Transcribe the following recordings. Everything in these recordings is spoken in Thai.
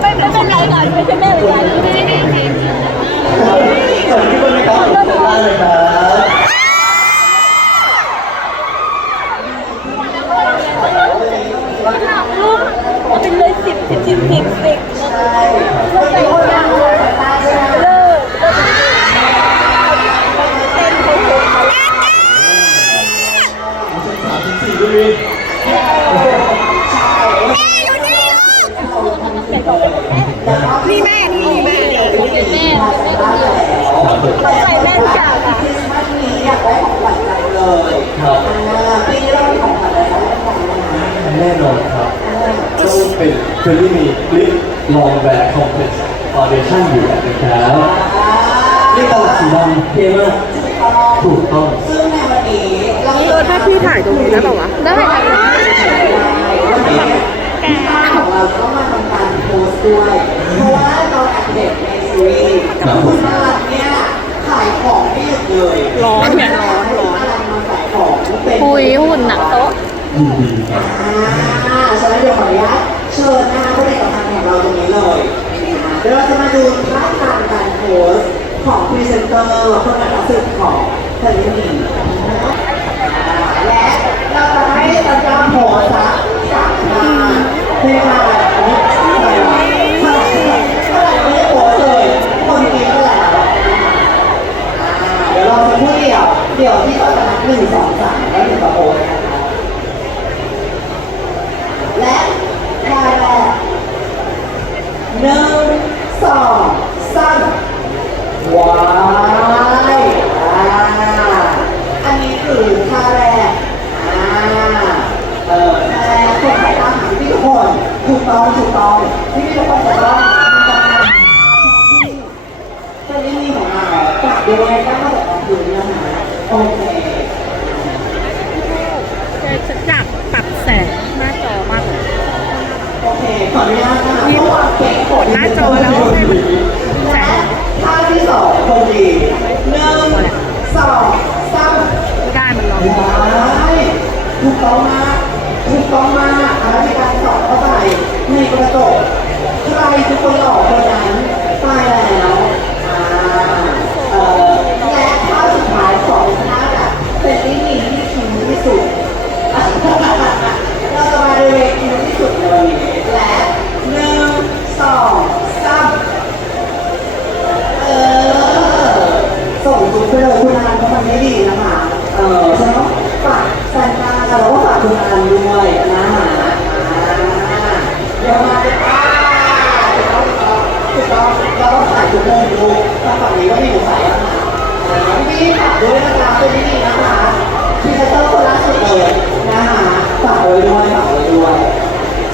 ไม่ไม่เป็นไรค่ะไม่ใช่แม่เลยค่ะเกิดขึ้นไหมครับขอบคุณมากครับลูกเป็นเลยสิบสิบสิบสิบสิบเลิกเลิกเลิก สามสิบสี่ด้วย นี่แม่นี่แม่แม่ใส่แม่ทุกอย่างค่ะ ครับแน่นอนครับต้องเป็นเฟรนลี่มีลิปลองแวร์คอมเพล็กซ์ฟาวเดชั่นอยู่แล้วนะครับนี่ตลับสีดำเท่มากถูกต้อง เออถ้าพี่ถ่ายตรงนี้ได้ป่าวะ ได้ค่ะ ของเราก็มาทำการโพสต์ด้วย เพราะว่าเราอัปเดตในซีรีส์กับคุณน่ารักเนี่ยขายของไม่หยุดเลย ร้อนเนี่ยร้อนร้อน น่ารักมาขายของเป็น คุ ยหุ่นหนักโต๊ะอ่าฉะนั้นเดี๋ยวขออนุญาตเชิญนะคะผู้ใดกับทางของเราตรงนี้เลยเดี๋ยวเราจะมาดูท่าทางการโพสของพรีเซนเตอร์คนอัดสึกของเทเลมีและเราจะให้ตัญญาโพสต์สักสามท่าในเวลาเราไหร่ไม่ได้โพสต์เลยคนกินก็แล้วเดี๋ยวเราจะพูดเดี่ยว เดี่ยวที่เราจะนับหนึ่งสองสามแล้วถึงจะโอนนะคะและท่าแรกหนึ่งสองสามว้ายอ่าอันนี้คือท่าแรกอ่าเออท่าแรกคนไทยตาหาพี่ทุกคนถูกต้องถูกต้องที่พี่ทุกคนจะต้องทำการตัวนี้มีของเราฝากด้วยก็มาจากคืนนะคะโอเค ฉันอยากปรับแสงหน้าจอมากเลย โอ เคขออนุญาตนะคะเพราะว่าเก่งกดหน้าจอแล้วให้มันแสและงท่าที่สองคงดีหนึ่งสองสามไม่ได้มันร้อนว้ถูกต้องมากถูกต้องมากอะไรในการสอบเข้าไปในกระจก ก็ฝากคุณอานด้วยนะคะอ่าเดี๋ยวมาเป็นอ่าถูกต้องถูกต้องถูกต้องเราต้องถ่ายทุกมุมดูทางฝั่งนี้ก็มีหนูใส่แล้วนะอ่าพี่ฝากด้วยนะคะเป็นที่ดีนะคะพรีเซนเตอร์คนล่าสุดเลยนะคะฝากไว้ด้วยฝากไว้ด้วย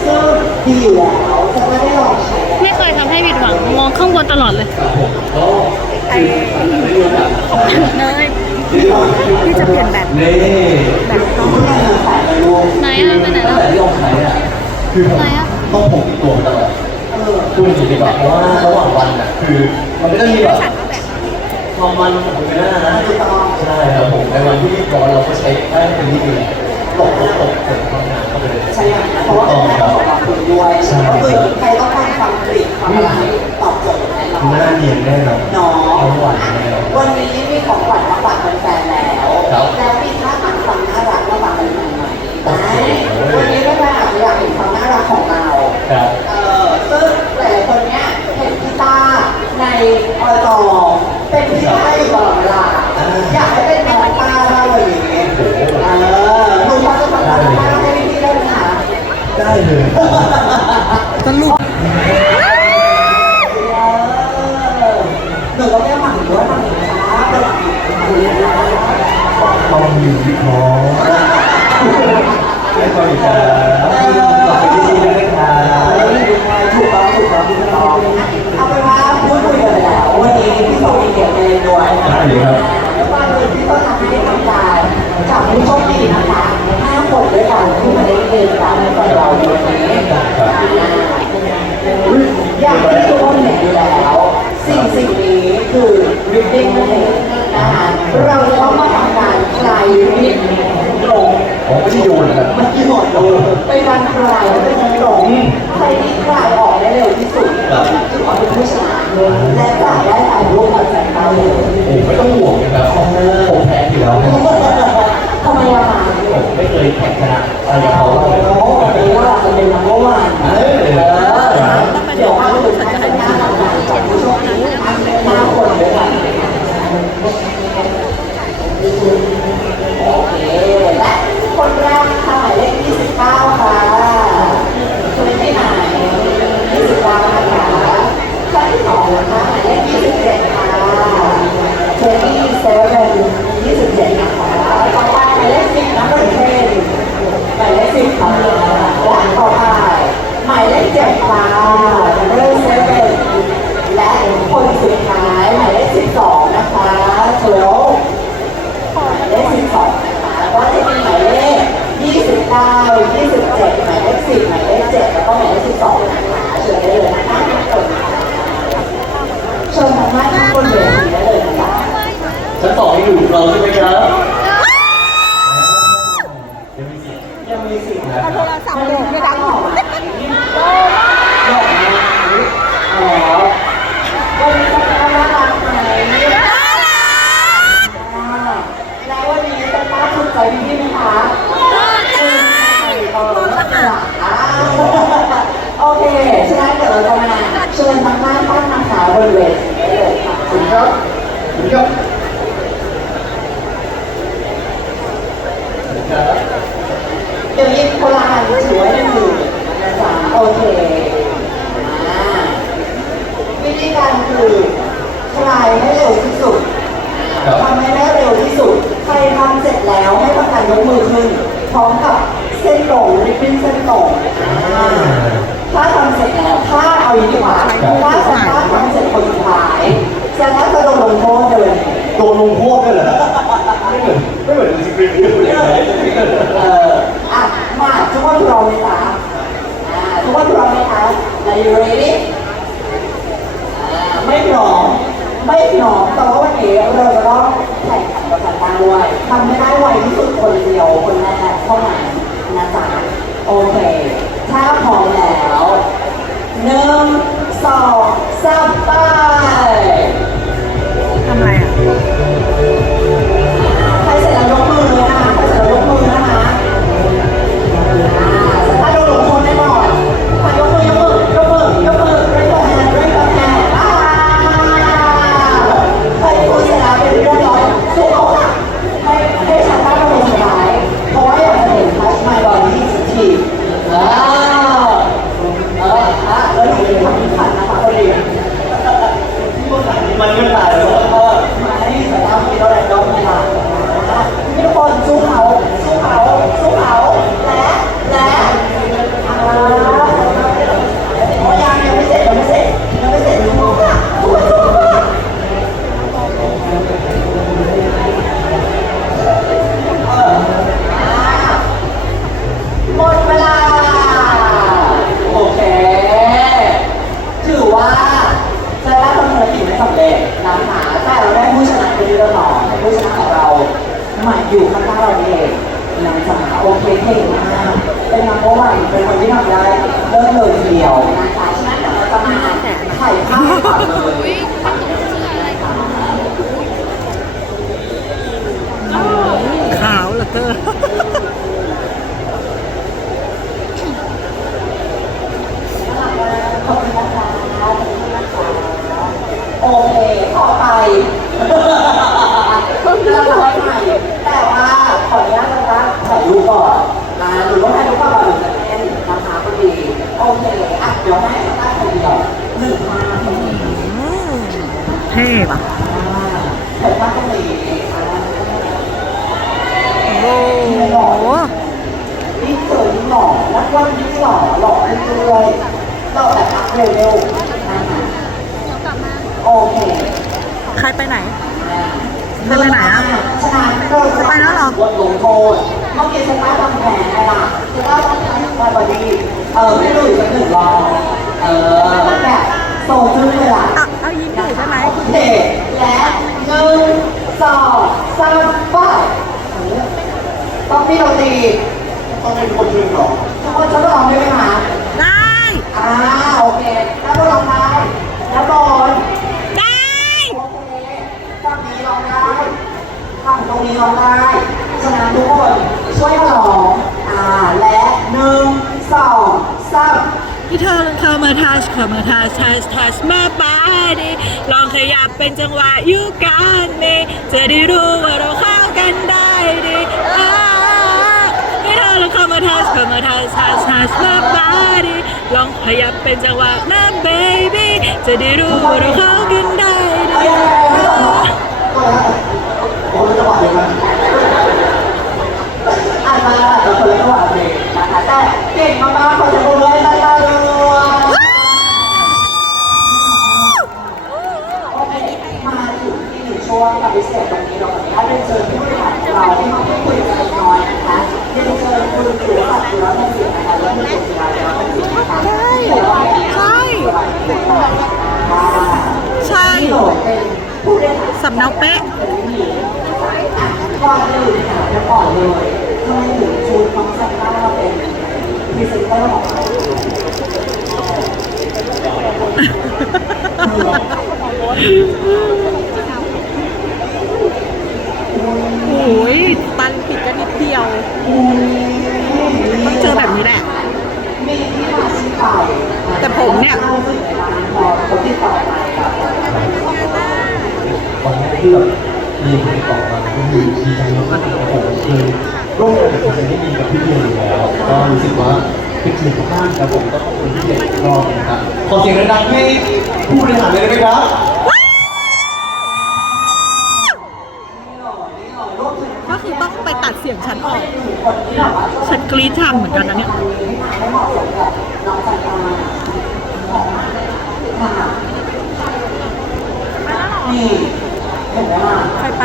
ซึ่งดีอยู่แล้วจะไม่ได้ลองใช้ไม่เคยทำให้ผิดหวัง มองข้างบนตลอดเลยครับผมก็ไอ้ไม่รู้จักเนย ที่จะเปลี่ยนแบตเน่แบบต้องไหนอะไปไหนแล้วแต่ที่ลองใช้อะคือผมไหนอะต้องพกติดตัวมาตลอดพูดจริงดีกว่าเพราะว่าระหว่างวันอะคือมันก็จะมีแบบความมันของคุณหน้านะใช่ครับผมในวันที่ร้อนเราก็ใช้แป้งเป็นที่ดีตกตกตกเสร็จทำงานเข้าไปเลยใช่ไหมเพราะว่าเป็นการตอบรับคุณด้วยก็คือใครต้องการความกรีดความอะไรตอบโจทย์แน่นอน หน้าเนียนแน่นอนเนาะทั้งวันแน่นอน วันนี้มีของขวัญมาฝากแฟนๆแล้วครับ แล้วมีท่าทางความน่ารักมาฝากแฟนๆหน่อยได้วันนี้ก็แฟนอาจจะอยากเห็นความน่ารักของเรา ครับ เออซึ่งหลายๆคนเนี้ยเห็นกีตาร์ในออจอเป็นที่ท่าอยู่ตลอดเวลาอยากให้เป็นน้องตาเราเลยอย่างเงี้ยเออหนูพอจะทำการบ้านให้พี่ๆได้ไหมคะได้เลย องอยู่ที่ท้องไม่ค่อยจะขอบคุณที่ดีด้วยนะครับถูกต้องถูกต้องถูกต้องเอาเป็นว่าพูดคุยกันแล้ววันนี้พี่ส่งอีเดียเองด้วยได้เลยครับแล้ววันนี้พี่ก็ทำให้ทำการจับผู้โชคดีนะคะห้าคนด้วยกันที่มาเล่นเกมกันกับเราในวันนี้อย่างที่ทุกคนเห็นอยู่แล้วสิ่งสิ่งนี้คือริบบิ้นนั่นเองนะคะเราจะต้องมาทำ การคลายริบบิ้นลงผมไม่ใช่โยนนะครับ มันกี่หมดเป็นการคลายและเป็นการหลงใครที่คลายออกได้เร็วที่สุดถือว่าเป็นผู้ชนะและจะได้ถ่ายรูปกับแสงดาวเลยโอ้ไม่ต้องห่วงนะครับผมแพ้อยู่แล้วทำไมอะคะผมไม่เคยแข่งชนะอะไรเขาเลย โอ้โหวันนี้ก็อาจจะเป็นนัมเบอร์วัน เออ เดี๋ยวมาดูกันจะหน้าหลังจากผู้โชคดีหน้าคนด้วยกันโอเคและคนแรกค่ะหมายเลข29ค่ะคุณที่ไหน29นะคะท่านที่สองนะคะหมายเลข27ค่ะเทนนี่เซเว่น27นะคะต่อไปหมายเลข10นะเป็นเทน หมายเลข10ค่ะหลังต่อไปหมายเลข7ค่ะดับเบิลเซเว่นและคนสุดท้ายหมายเลข12นะคะเทลหมายเลข12นะคะก็จะมีหมายเลข29 27หมายเลข10หมายเลข7แล้วก็หมายเลข12นะคะเชิญได้เลยนะคะทุกคนเชิญทางบ้านทุกคนเลยได้เลยนะคะชั้นสองอยู่เราใช่ไหมครับ นะโทรศัพท์โดดไม่ดังหรอก ดอกไม้อ๋อวันนี้จะน่ารักไหมแล้ววันนี้จะน่าถูกใจพี่ไหมคะ โอเค ฉะนั้นเดี๋ยวเราจะมาเชิญทางบ้านตั้งนะคะบริเวณนี้ได้เลยค่ะ สวัสดีครับสวัสดีครับสวัสดีครับ เดี๋ยวหยิบคนละอันถือไว้ในมือนะจ๊ะโอเคอ่าวิธีการคือคลายให้เร็วที่สุดทำให้ได้เร็วที่สุด ใครทำเสร็จแล้วให้ประกันยกมือขึ้น พร้อมกับเส้นตรงริบบิ้นเส้นตรงอ่าถ้าทำเสร็จแล้วถ้าเอาอย่างนี้ดีกว่าถ้าสตาร์ททำเสร็จคนสุดท้ายแสดงว่าจะโดนลงโทษเลยโดนลงโทษด้วยเหรอไม่เหมือนไม่เหมือนสกรีนที่คุณเล่นเลยเอออะมาทุกคนพร้อมไหมคะอ่าทุกคนพร้อมไหมคะ Are you ready อ่าไม่พร้อมไม่พร้อมแต่ว่าวันนี้เราจะต้องแข่ง ขันกับสันตาด้วยทำไม่ได้ไวที่สุดคนเดียวคนแรกเท่านั้นนะจ๊ะโอเค ถ้าพร้อมแล้วหนึ่งสองสามไป เร็วๆนะคะโอเคใครไปไหน ไปไหนอะฉะนั้นเราจะไปแล้วเหรอบทลงโทษเมื่อกี้ฉันได้ทำแผนไปละฉันได้ทำแผนมาบอดี้เออไม่รู้อีกสักหนึ่งรอเออแบบโซจุ้เลยล่ะอะเอายิ้มอยู่ใช่ไหมโอเคและหนึ่งสองสามไปต้องพี่โรตีตรงนี้ให้ทุกคนช่วยร้องทุกคนจะร้องได้ไหมคะด้ อ่าโอเค แล้วก็ร้องได้แล้วบอลได้โอเคฝั่งนี้ร้องได้ฝั่งตรงนี้ร้องได้ฉะนั้นทุกคนช่วยร้องอ่า และหนึ่งสองสามที่เธอเข้ามาทัชเข้ามาทัชทัชทัชมาบาดีลองขยับเป็นจังหวะยูกันนี่จะได้รู้ว่าเราเข้ากันได้ดีอ่าให้ เธอลองเข้ามาทัชเข้ามาทัชทัชทัชมาบาดีลองขยับเป็นจังหวะนะเบบี้จะได้รู้ว่าเราเข้ากันได้ดีคนละจังหวยอ่านมาแต่คนละจังหวะเพลงนะคะแต่เก่งมากๆคนจะพูดเลยนะคะเลยโอเคมาถึงที่หนึ่งช่วงกับพิเศษตรงนี้เราขออนุญาตเรียนเชิญผู้บริหารของเราที่มาพูดคุยกันเล็กน้อยนะคะเรียนเชิญคุณสุรศักดิ์สุรพันธ์ศิลป์นะคะและคุณสุศิลาเดชพันธ์ศิลป์นะคะ ใช่ใช่ ใช่ ที่โหลดเป็นผู้บริหาร สำเนาเป๊ะ ก่อนอื่นค่ะจะก่อนเลยทำไมถึงชูน้องซันต้ามาเป็นพรีเซนเตอร์ของเรา โอ้ยตันผิดกันนิดเดียว ต้องเจอแบบนี้แหละ มีที่มาที่ไป แต่ผมเนี่ย เข้าถึงในร้านพอคนที่ต่อไปกับ วันแรกที่แบบมีคนติดต่อมาก็คือดีใจมากๆผมคือร่วมงานกับคนที่ดีกับพี่เบียร์อยู่แล้วก็รู้สึกว่าเป็นเกียรติมากครับผมก็ขอบคุณพี่เบียร์อีกรอบนะครับ ขอเสียงดังๆให้ผู้บริหารเลยได้ไหมครับก็คือต้องไปตัดเสียงฉันออกคนที่แบบว่าฉันกรี๊ดช่ำเหมือนกันนะเนี่ยไม่เหมาะสมกับน้องซันต้าค่ะนี่เห็นไหมล่ะไปไป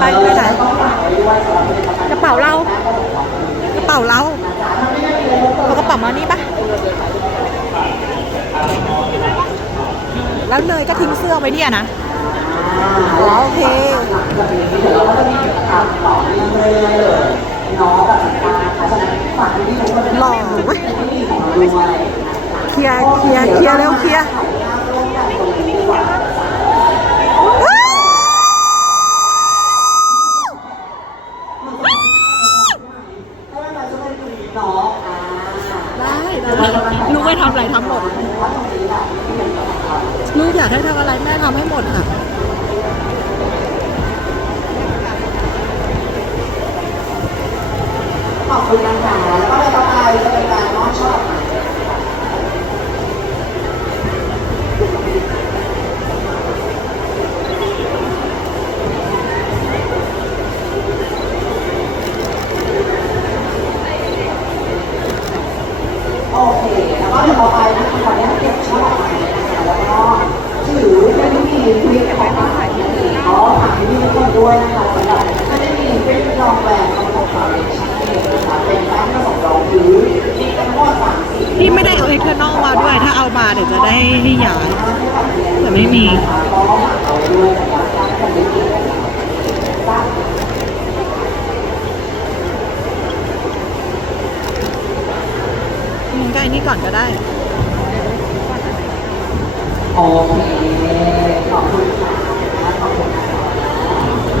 ไปไปไหนต้องฝากไว้ด้วยสำหรับผลิตภัณฑ์กระเป๋าเรา กระเป๋าเราเอากระเป๋ามานี่ปะ แล้วเนยก็ทิ้งเสื้อไว้เนี่ยนะโอเคแบบนี้เดี๋ยวเราก็จะมีกิจกรรมต่อเนื่อเคเป็นหล่อเว้ยที่ดีของเคลียร์เคลียร์เคลียร์เร็วเคลียร์ ถ่ายภาพร่วมกันตรงนี้ดีกว่าให้มันมาช่วยคุยเนาะอ่า ได้ได้ ลูกไม่ทำอะไรทำหมดว่าตรงนี้แบบที่เป็นของเราลูกอยากให้ทำอะไรแม่ทำให้หมดค่ะขอบคุณนะคะแล้วก็ในต่อไปจะเป็นการมอบช่อดอกไม้ โอเค แล้วก็ต่อไปนะคะขออนุญาตเก็บช่อดอกไม้นะคะแล้วก็ถือเป็นพิธีคุยกับป้าถ่ายพิธีอ๋อถ่ายพิธีทุกคนด้วยนะคะสำหรับถ้าได้มีเป็นรองแบรนของของฟาวเดชั่นเองนะคะเป็นแป้งผสมรองพื้นมีทั้งหมดสามสีพี่ไม่ได้เอาเอ็กเทอร์นอลมาด้วย ถ้าเอามาเดี๋ยวจะได้ให้ย้ายแต่ไม่มีก็เอาด้วยนะคะเป็นจริงสร้าง งั้น ก็ไอ้นี่ก่อนก็ได้ โอเคขอบคุณค่ะขอบคุณค่ะ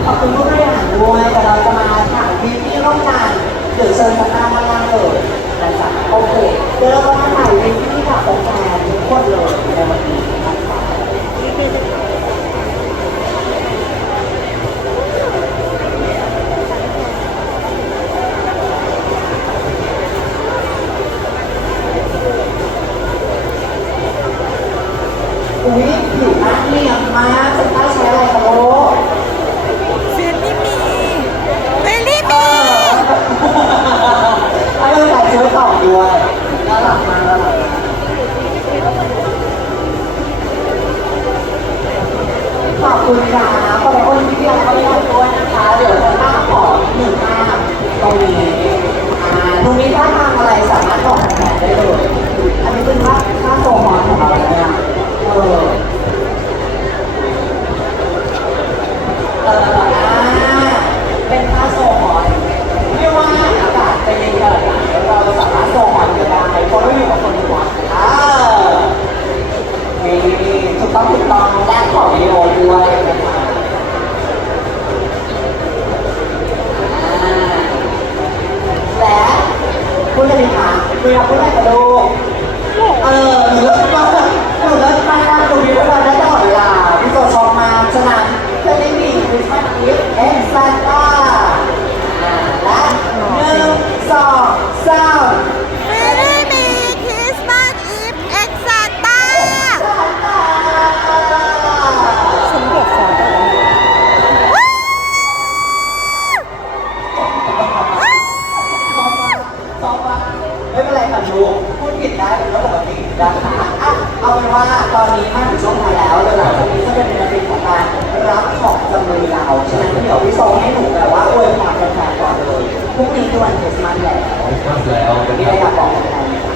ขอบคุณผู้บริหารด้วยแต่เราจะมาถ่ามพี่ที่ร่วมงานเดี๋ยวเชิญสตาร์มาลาเลยนะคะโอเคเดี๋ยวเราจะมาถ่ายวิดีโอกับแฟนทุกคนเลยในวันนี้ รงนี้ท่าทางอะไรสามารถบอกแทนได้เลย อันนี้เป็นท่าท่าโซฮอนของเราแล้วเนี่ยเออเอออ่าเป็นท่าโซฮอนไม่ว่าอากาศเย็นขนาไหเราสามารถโซฮอนกได้เพราะเราอยู่กัคน มียคุณแม่กระโดดเออหนูเลิศมากหนูเลิศมากหนูมีเวลา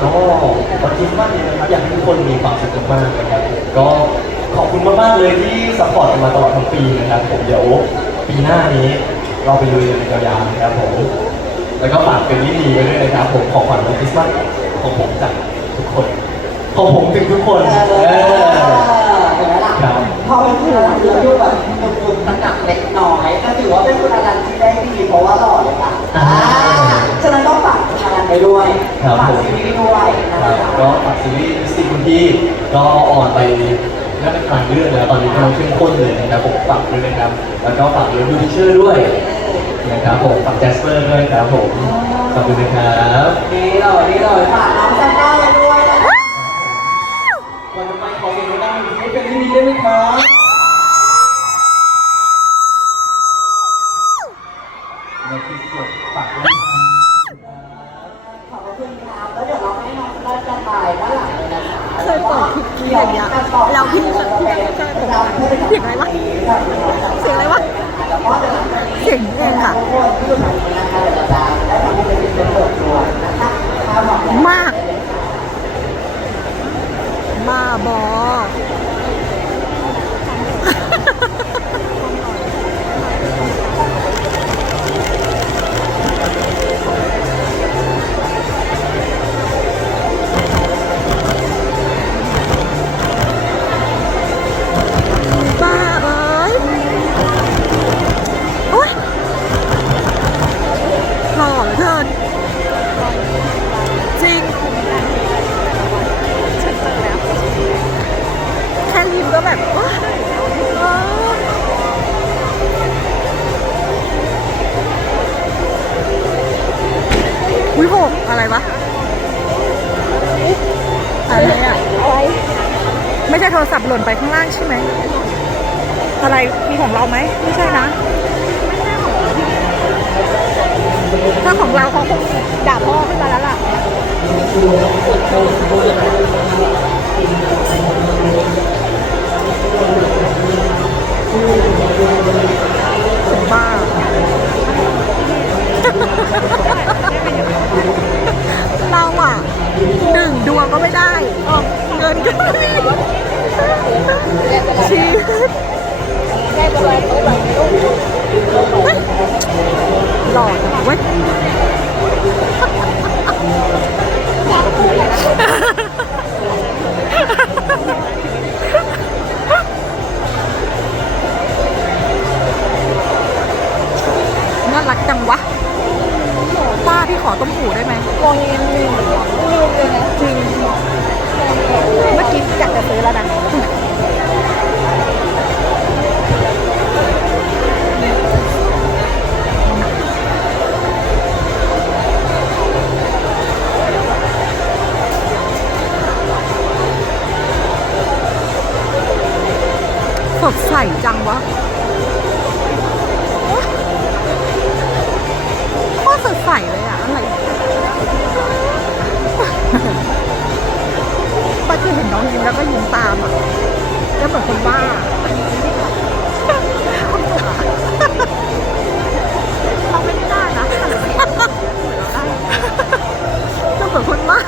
ก็กระตินมีความสุขมากๆนะครับก็ขอบคุณมากๆเลยที่สปอร์ตกันมาตลอดทั้งปีนะครับผมเดี๋ยวปีหน้านี้เราไปลุยกันยาวๆนะครับผมแล้วก็ฝากเป็นนิดีไว้ด้วยนะครับผมของขวัญวันคริสต์มาสของผมจากทุกคนของผมถึงทุกคนเออออเห็นไหล่ะครับพอเป็นคุณอนันต์แล้วดูแบบตุ่มๆตะหนักเล็กน้อยก็ถือว่าเป็นคุณอนันต์ที่ได้ดีเพราะว่าหล่อเลยค่ะอ่าอ่าฉะนั้นต้องฝากคุณอนันต์ ไปด้วยครับฝากผม ซีรีส์ด้วยนะคคะรับก็ฝากซีรีส์มิสติคุณที่ก็ออนไปน่าเป็นกลางเรื่องแล้วตอนนี้กำลังเข้มข้นเลยนะครับผมฝากด้วยนะครับ แล้วก็ฝากเรื่องดูทิเชอร์ด้วยนะครับผมฝากแจสเปอร์ด้วยครับผมขอบคุณนะครับนี่เลยนี่เลยฝากน้องแซนต้าไว้ด้วยนะคะวันนี้ขอเสียงดังๆอีกทีเป็นที่ดีได้ไหมครับ เปิดคลิปคลิปอย่างเงี้ยเราพี่เคยเคยเคยเปิดมาเสียงอะไรวะเสียงอะไรวะแล้วก็เดี๋ยวหลังเสียงเองค่ะ มากคนที่อ อะไรวะอะไรอะไม่ใช่โทรศัพท์หล่นไปข้างล่างใช่ไหม อะไรมีของเราไหมไม่ใช่นะถ้าของเราเขาคงด่าพ่อขึ้นมาแล้วล่ะบ้ เราอะหนึ่งดวงก็ไม่ได้ เงินก็ไม่มีชีวิตหล่อจังเว้ย ป้าพี่ขอต้มหูได้ไหมมองยังลืมลืมเลยนะจริงเมื่อกี้อยากจะซื้อแล้วนะสดใสจังวะ คือเห็นน้องยิ้มแล้วก็ยิ้มตามอะแล้วเหมือนคนบ้าเราไม่ได้ได้นะแต่เราเหนเราได้ก็เหมือนคนบ้า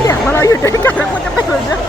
เสียงมาเราอยู่ด้วยกันแล้วคนจะไปหลุดเนี่ย